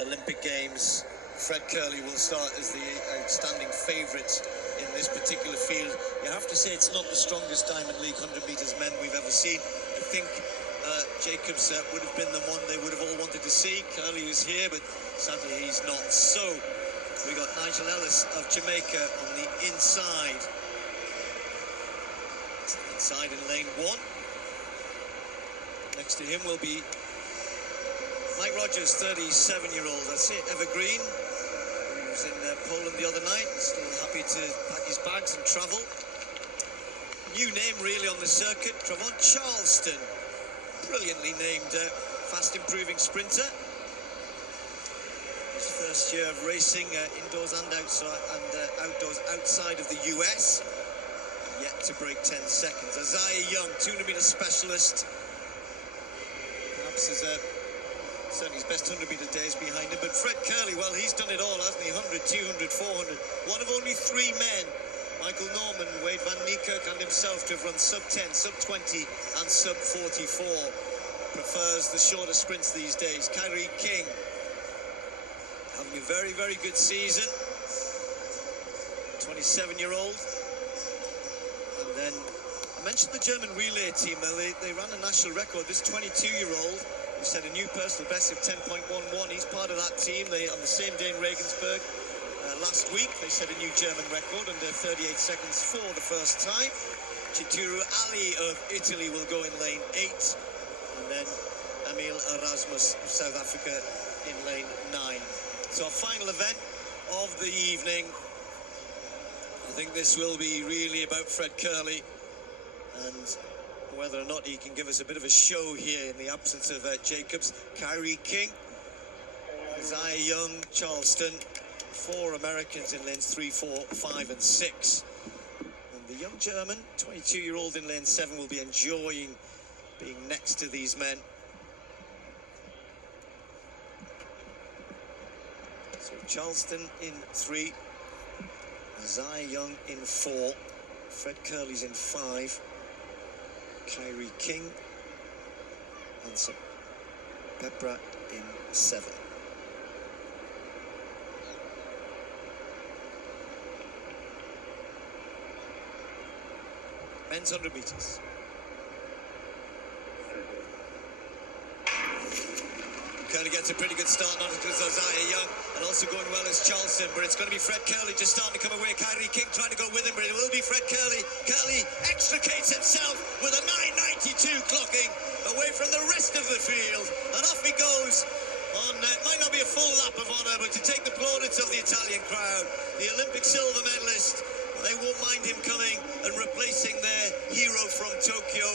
Olympic Games. Fred Kerley will start as the outstanding favourite in this particular field. You have to say it's not the strongest Diamond League 100 metres men we've ever seen. I think Jacobs would have been the one they would have all wanted to see. Kerley is here, but sadly he's not. So we got Nigel Ellis of Jamaica on the inside. Inside in lane 1. Next to him will be Mike Rogers, 37-year-old. That's it, evergreen. He was in Poland the other night. Still happy to pack his bags and travel. New name really on the circuit, Trevon Charleston. Brilliantly named fast improving sprinter. His first year of racing indoors and outdoors outside of the US. Yet to break 10 seconds. Isaiah Young, 200-metre specialist. Perhaps is certainly his best 100-metre days behind him. But Fred Kerley, well, he's done it all, hasn't he? 100, 200, 400. One of only 3 men, Michael Norman, Wade van Niekerk and himself, to have run sub-10, sub-20 and sub-44. Prefers the shorter sprints these days. Kerley King having a very, very good season. 27-year-old. And then I mentioned the German relay team. They ran a national record. This 22-year-old who set a new personal best of 10.11. He's part of that team. On the same day in Regensburg last week, they set a new German record under 38 seconds for the first time. Chituru Ali of Italy will go in lane 8. And then Emil Erasmus of South Africa in lane 9. So our final event of the evening. I think this will be really about Fred Kerley and whether or not he can give us a bit of a show here in the absence of Jacobs. Kerley King, Isaiah Young, Charleston, 4 Americans in lanes 3, 4, 5 and 6. And the young German, 22-year-old in lane 7, will be enjoying being next to these men. So Charleston in 3, Isaiah Young in 4, Fred Kerley's in 5, Kerley King and Pepra in 7. Men's 100 metres. Kerley gets a pretty good start, not as good as Isaiah Young, and also going well as Charleston, but it's going to be Fred Kerley just starting to come away. Kerley King trying to go with him, but it will be Fred Kerley. Kerley extricates himself with a 9.92 clocking away from the rest of the field, and off he goes on, might not be a full lap of honour, but to take the plaudits of the Italian crowd. The Olympic silver medalist, they won't mind him coming and replacing their hero from Tokyo.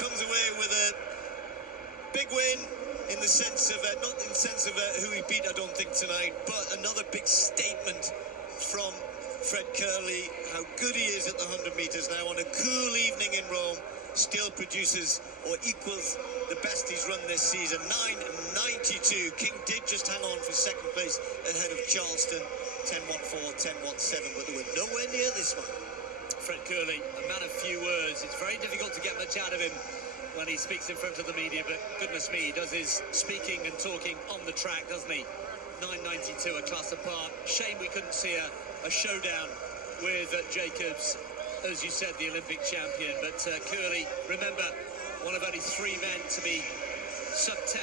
Comes away with a big win. In the sense of, not in the sense of who he beat, I don't think, tonight, but another big statement from Fred Kerley, how good he is at the 100 metres now. On a cool evening in Rome, still produces or equals the best he's run this season, 9.92. King did just hang on for second place ahead of Charleston, 10.14, 10.17, but they were nowhere near this one. Fred Kerley, a man of few words. It's very difficult to get much out of him when he speaks in front of the media, but goodness me, he does his speaking and talking on the track, doesn't he? 9.92, a class apart. Shame we couldn't see a showdown with Jacobs, as you said, the Olympic champion. But Kerley, remember, one of only 3 men to be sub-10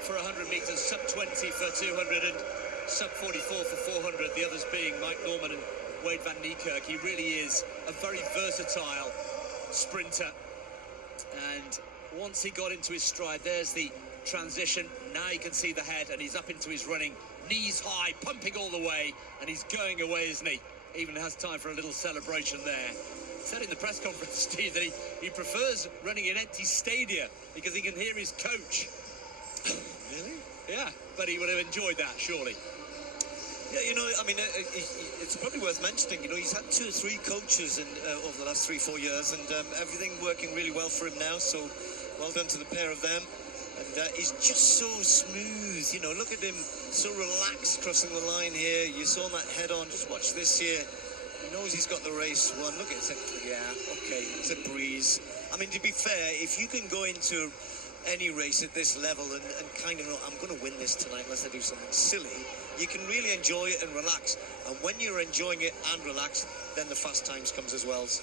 for 100 metres, sub-20 for 200 and sub-44 for 400, the others being Mike Norman and Wade van Niekerk. He really is a very versatile sprinter. And once he got into his stride, there's the transition. Now you can see the head, and he's up into his running, knees high, pumping all the way, and he's going away, isn't he? Even has time for a little celebration there. He said in the press conference, Steve, that he prefers running in empty stadia because he can hear his coach. Really? Yeah, but he would have enjoyed that, surely. Yeah, you know, I mean, it's probably worth mentioning, you know, he's had 2 or 3 coaches over the last 3-4 years, and everything working really well for him now, so well done to the pair of them. And he's just so smooth, you know, look at him, so relaxed crossing the line here. You saw that head on, just watch this here. He knows he's got the race won. Look at it, yeah, okay, it's a breeze. I mean, to be fair, if you can go into any race at this level and kind of know, I'm going to win this tonight unless I do something silly, you can really enjoy it and relax. And when you're enjoying it and relaxed, then the fast times comes as well as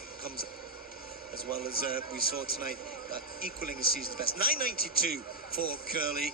we saw tonight, equaling the season's best. 9.92 for Kerley.